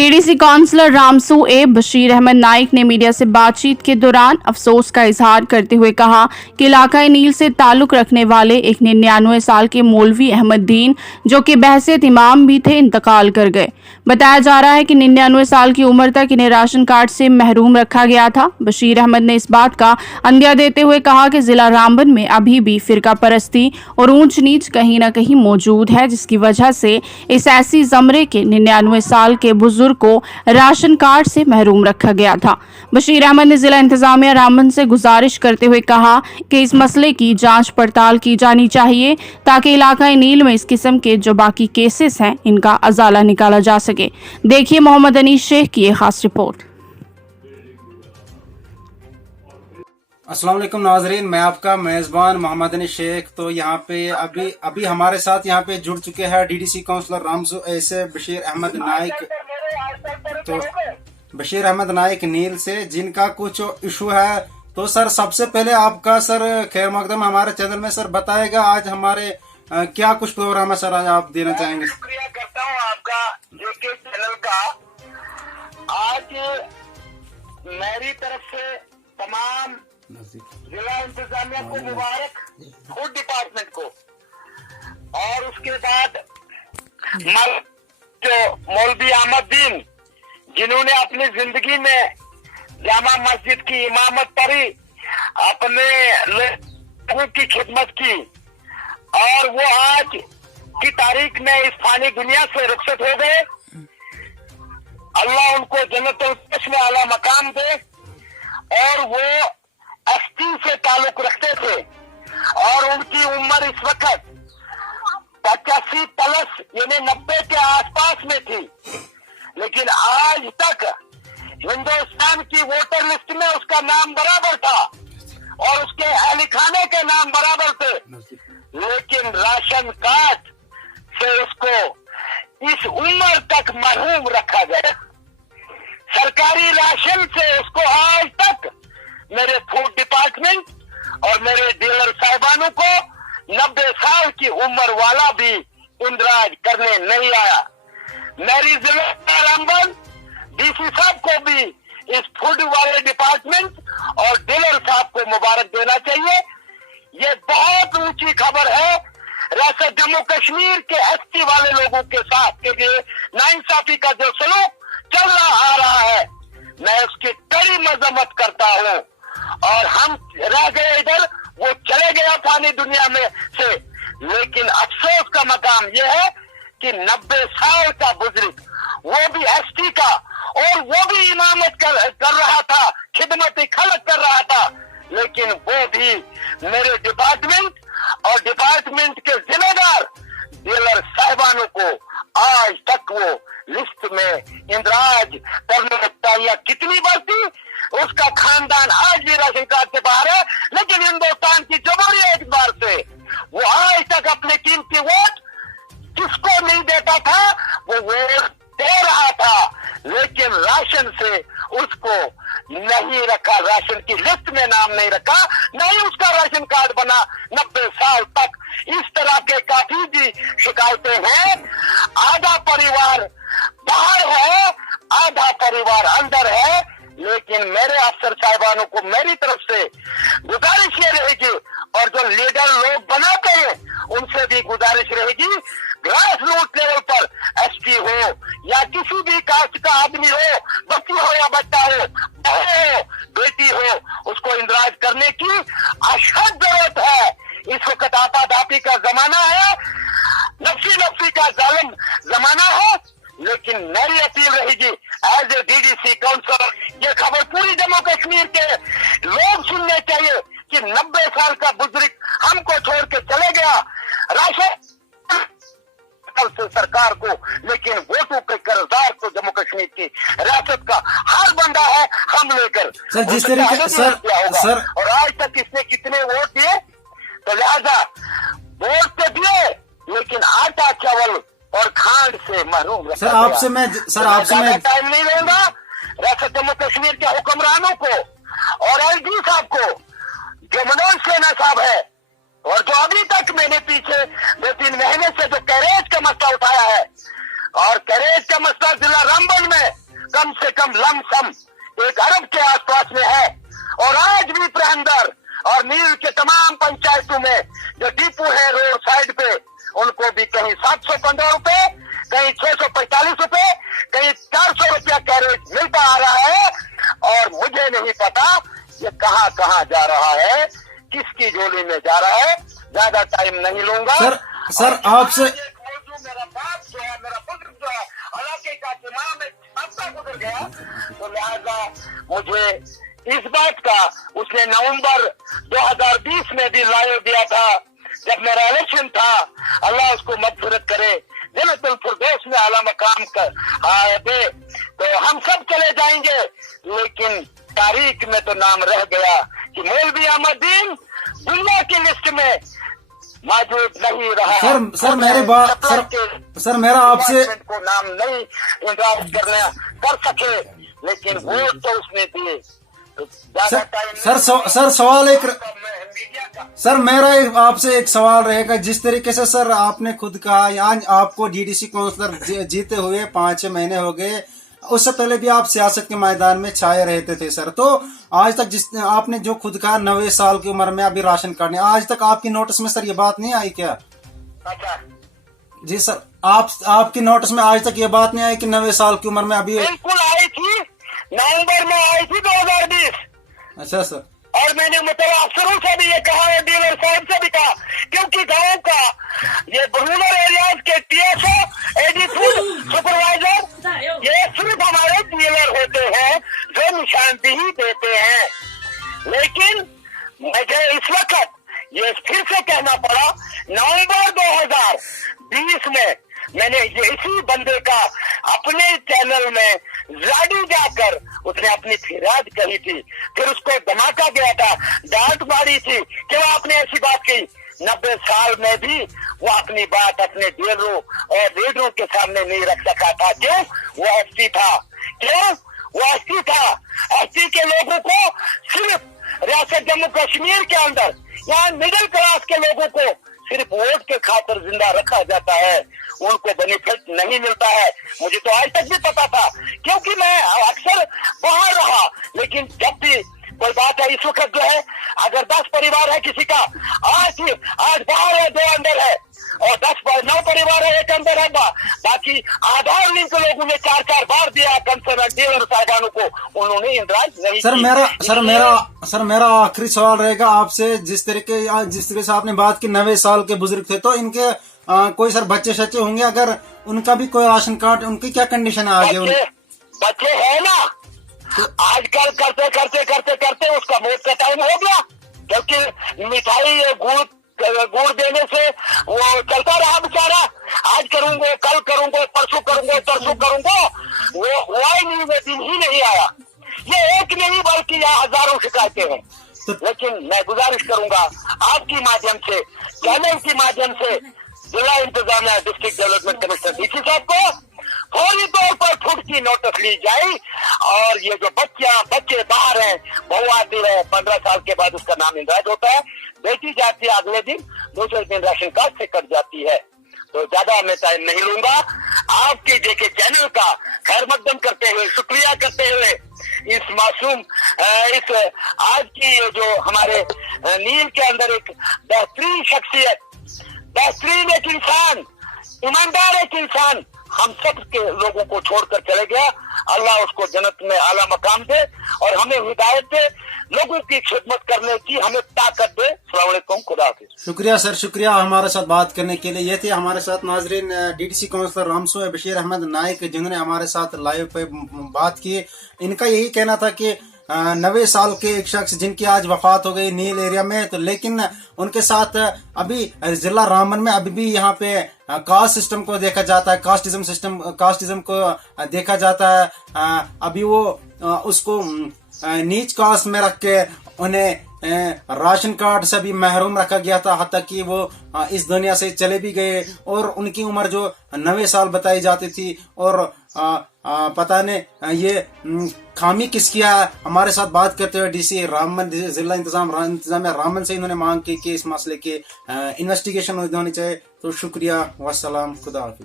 DDC counsellor Ramsu ए बशीर अहमद नाइक ने media से बातचीत के दौरान अफसोस का इजहार करते हुए कहा कि इलाका नील से ताल्लुक रखने वाले एक 99 साल के मौलवी अहमद दीन, जो कि बहसियत इमाम भी थे, इंतकाल कर गए। बताया जा रहा है कि 99 साल की उम्र तक इन्हें राशन कार्ड से महरूम रखा गया था। बशीर अहमद ने इस बात का अंदिया देते हुए कहा कि जिला रामबन में अभी भी फिरका परस्ती और ऊंच नीच कहीं न कहीं मौजूद है, जिसकी वजह से इस ऐसी जमरे के 99 साल के बुजुर्ग को राशन कार्ड से महरूम रखा गया था। बशीर अहमद ने जिला इंतजामिया रामबन से गुजारिश करते हुए कहा कि इस मसले की जांच पड़ताल की जानी चाहिए ताकि इलाका नील में इस किस्म के जो बाकी केसेस हैं इनका अजाला निकाला जा सके। देखिए मोहम्मद अनीस शेख की ये खास रिपोर्ट। अस्सलाम वालेकुम नाजरीन, मैं आपका मेज़बान मोहम्मद अनीस शेख। तो यहाँ पे अभी हमारे साथ यहाँ पे जुड़ चुके हैं डीडीसी काउंसलर रामसू ऐसे बशीर अहमद नाइक। तो बशीर अहमद नाइक नील से जिनका कुछ इशू है। तो सर सबसे पहले आपका सर खैर मकदम हमारे चैनल में सर बताएगा आज हमारे क्या कुछ प्रोग्राम है सर, आज आप देना चाहेंगे? शुक्रिया करता हूँ आपका जेके चैनल का। आज मेरी तरफ से तमाम जिला इंतजामिया को मुबारक, फूड डिपार्टमेंट को, और उसके बाद जो मौलवी अहमद दीन जिन्होंने अपनी जिंदगी में जामा मस्जिद की इमामत पढ़ी, अपने लोगों की खिदमत की, और वो आज की तारीख में इस फानी दुनिया से रुखसत हो गए। अल्लाह उनको जन्नतुल फिरदौस में आला मकाम दे। और वो एसटी से ताल्लुक रखते थे और उनकी उम्र इस वक्त 85 प्लस यानी 90 के आसपास में थी, लेकिन आज तक हिंदुस्तान की वोटर लिस्ट में उसका नाम बराबर था और उसके अहली खाने के नाम बराबर थे, लेकिन राशन कार्ड से उसको इस उम्र तक महरूम रखा गया। सरकारी राशन से उसको आज तक मेरे फूड डिपार्टमेंट और मेरे डीलर साहिबानों को 90 साल की उम्र वाला भी इंदराज करने नहीं आया। मेरी जिला रामबन डीसी साहब को भी इस फूड वाले डिपार्टमेंट और डीलर साहब को मुबारक देना चाहिए। ये बहुत ऊंची खबर है। रियासत जम्मू कश्मीर के एसटी वाले लोगों के साथ के लिए नाइंसाफी का जो सलूक चल रहा आ रहा है, मैं उसकी कड़ी मजम्मत करता हूँ। और हम रह गए इधर, वो चले गया फानी दुनिया में से, लेकिन अफसोस का मकाम यह है कि 90 साल का बुजुर्ग, वो भी एसटी का, और वो भी इमामत कर रहा था, खिदमत खलक कर रहा था, लेकिन वो भी मेरे डिपार्टमेंट और डिपार्टमेंट के जिम्मेदार डीलर साहिबानों को आज तक वो लिस्ट में इंदराज करने या कितनी बढ़ती, उसका खानदान आज भी राशन कार्ड से बाहर है, लेकिन हिंदुस्तान की जमहूरियत एतबार से वो आज तक अपने कीमती वोट किसको नहीं देता था, वो वोट दे रहा था, लेकिन राशन से उसको नहीं रखा, राशन की लिस्ट में नाम नहीं रखा, नहीं उसका राशन कार्ड बना 90 साल तक। इस तरह के काफी भी शिकायतें हैं। आधा परिवार बाहर है, आधा परिवार अंदर है, लेकिन मेरे अफसर साहिबानों को मेरी तरफ से गुजारिश ये रहेगी, और जो लीडर लोग बनाते हैं उनसे भी गुजारिश रहेगी, ग्रास रूट लेवल पर एसपी हो या किसी भी कास्ट का आदमी हो, बच्ची हो या बच्चा हो, बहन हो, बेटी हो, उसको इंदराज करने की अशद जरूरत है। इस वक्त आपाधापी का जमाना है, नफसी का जालिम जमाना है, लेकिन मेरी अपील रहेगी एज ए डीडीसी काउंसलर, ये खबर पूरी जम्मू कश्मीर के लोग सुनने चाहिए कि 90 साल का बुजुर्ग हमको छोड़ के चले गया राशन से सरकार को, लेकिन वोटों के कर्जदार को जम्मू कश्मीर की रियासत का हर बंदा है, हम लेकर सर जिस तरीके सर और आज तक इसने कितने वोट दिए, तो लिहाजा वोट तो दिए, लेकिन आटा चावल और खांड से महरूम। सर आपसे मैं टाइम नहीं लूंगा। रियासत जम्मू कश्मीर के हुक्मरानों को और एलजी साहब को, जो मनोज सिन्हा साहब है, और जो अभी तक मैंने पीछे 2-3 महीने से जो कैरेज का मसला उठाया है, और कैरेज का मसला जिला रामबन में कम से कम लमसम 1 अरब के आसपास में है। और आज भी पुरंदर और नील के तमाम पंचायतों में जो डिपो है रोड साइड पे, उनको भी कहीं 715 रुपए, कहीं 645 रुपए, कहीं 400 रुपया कैरेज मिलता आ रहा है। और मुझे नहीं पता ये कहाँ कहाँ जा रहा है, किसकी झोली में जा रहा है। ज्यादा टाइम नहीं लूंगा। सर आपसे मेरा बाप जो है, मेरा बुजुर्ग जो है, इलाके का इमाम एक हफ्ता गुजर गया, तो लिहाजा मुझे इस बात का उसने नवंबर 2020 में भी लाइव दिया था, जब मेरा इलेक्शन था। अल्लाह उसको मगफिरत करे, जन्नतुल फिरदौस में आला मकाम दे। तो हम सब चले जाएंगे, लेकिन तारीख में तो नाम रह गया कि मौलवी अहमदीन दुनिया की लिस्ट में मौजूद नहीं रहा। सर मेरे बात सर मेरा आपसे को नाम नहीं इंतजाम कर सके, लेकिन वोट तो उसने दिए। तो सर सवाल एक सर मेरा आपसे एक सवाल रहेगा। जिस तरीके से सर आपने खुद कहा, यहाँ आपको डीडीसी काउंसलर जीते हुए 5-6 महीने हो गए, उससे पहले भी आप सियासत के मैदान में छाए रहते थे सर। तो आज तक जिस आपने जो खुद कहा 90 साल की उम्र में अभी राशन कार्ड नहीं, आज तक आपकी नोटिस में सर ये बात नहीं आई क्या? अच्छा जी सर, आपकी नोटिस में आज तक ये बात नहीं आई कि 90 साल की उम्र में अभी? बिल्कुल आई थी, नवंबर में आई थी 2020। अच्छा सर। और मैंने मुतल्लिक़ अफसरों से भी ये कहा है, डीलर साहब से भी कहा, क्योंकि गाँव का ये रूरल एरियाज के TSO, AD फूड सुपरवाइजर, ये सिर्फ हमारे डीलर होते हैं जो निशानदेही देते हैं। लेकिन मुझे इस वक्त ये फिर से कहना पड़ा, नवंबर 2020 में मैंने ये इसी बंदे का अपने चैनल में जाडी जाकर उसने अपनी फिरियाद कही थी, फिर उसको धमाका गया था, डांट मारी थी कि वो आपने ऐसी बात की। 90 साल में भी वो अपनी बात अपने डीलरों और लीडरों के सामने नहीं रख सका था। क्यों? वो एसटी था। क्यों? वो एसटी था। एसटी के लोगों को सिर्फ रियासत जम्मू कश्मीर के अंदर यहाँ मिडिल क्लास के लोगों को सिर्फ वोट के खातिर जिंदा रखा जाता है, उनको बेनिफिट नहीं मिलता है। मुझे तो आज तक भी पता था, क्योंकि मैं अक्सर बाहर रहा। लेकिन जब भी कोई बात है, इस वक्त जो है अगर 10 परिवार है किसी का, आज बाहर है, 2 अंदर है, और 9 परिवार है, 1 अंदर है, बाकी आधार लिंक लोगों ने 4 बार दिया कंसर्न डीलर साहबानों को, उन्होंने इंतजाज नहीं। सर मेरा आखिरी सवाल रहेगा आपसे। जिस तरीके से आपने बात की 90 साल के बुजुर्ग थे, तो इनके कोई सर बच्चे शच्चे होंगे, अगर उनका भी कोई राशन कार्ड, उनकी क्या कंडीशन है आगे? बच्चे है ना, आजकल करते उसका मौत का टाइम हो गया, क्योंकि मिठाई गुड़ देने से वो चलता रहा बेचारा। आज करूंगा, कल करूंगा, परसों करूंगा, वो हुआ ही नहीं, वो दिन ही नहीं आया। ये एक नहीं बल्कि यहाँ हजारों शिकायतें हैं। लेकिन मैं गुजारिश करूंगा आपकी माध्यम से, चैनल की माध्यम से, जिला इंतजामिया डिस्ट्रिक्ट डेवलपमेंट कमिश्नर डीसी साहब को फौरी तौर पर फुट की नोटिस ली जाए। और ये जो बच्चे बाहर हैं, बहू आती है, 15 साल के बाद उसका नाम इंदराज होता है, बेटी जाती है अगले दिन, दूसरे दिन राशन कार्ड से कट जाती है। तो ज्यादा मैं टाइम नहीं लूंगा। आपके जेके चैनल का खैर मकदम करते हुए, शुक्रिया करते हुए, इस मासूम इस आज की जो हमारे नील के अंदर एक बेहतरीन शख्सियत, बेहतरीन एक इंसान, ईमानदार एक इंसान हम सब के लोगों को छोड़कर चले गया। अल्लाह उसको जन्नत में आला मकाम दे और हमें हिदायत दे, लोगों की खिदमत करने की हमें ताकत दे। अस्सलाम वालेकुम, खुदा हाफिज। शुक्रिया सर, शुक्रिया हमारे साथ बात करने के लिए। ये थे हमारे साथ नाजरीन डीडीसी काउंसलर रामसू बशीर अहमद नाइक, जिन्होंने हमारे साथ लाइव पे बात की। इनका यही कहना था कि 90 साल के एक शख्स जिनकी आज वफात हो गई नील एरिया में, तो लेकिन उनके साथ अभी जिला रामबन में अभी भी यहाँ पे कास्ट सिस्टम को देखा जाता है, कास्टिज्म को देखा जाता है। अभी वो उसको नीच कास्ट में रख के उन्हें राशन कार्ड से भी महरूम रखा गया था, हत्ता कि वो इस दुनिया से चले भी गए। और उनकी उम्र जो 90 साल बताई जाती थी, और पता नहीं ये खामी किसकी है। हमारे साथ बात करते हुए डीसी रामबन, जिला इंतजामिया रामबन से इन्होंने मांग की कि इस मसले के इन्वेस्टिगेशन होनी चाहिए। तो शुक्रिया, वस्सलाम, खुदा हाफिज।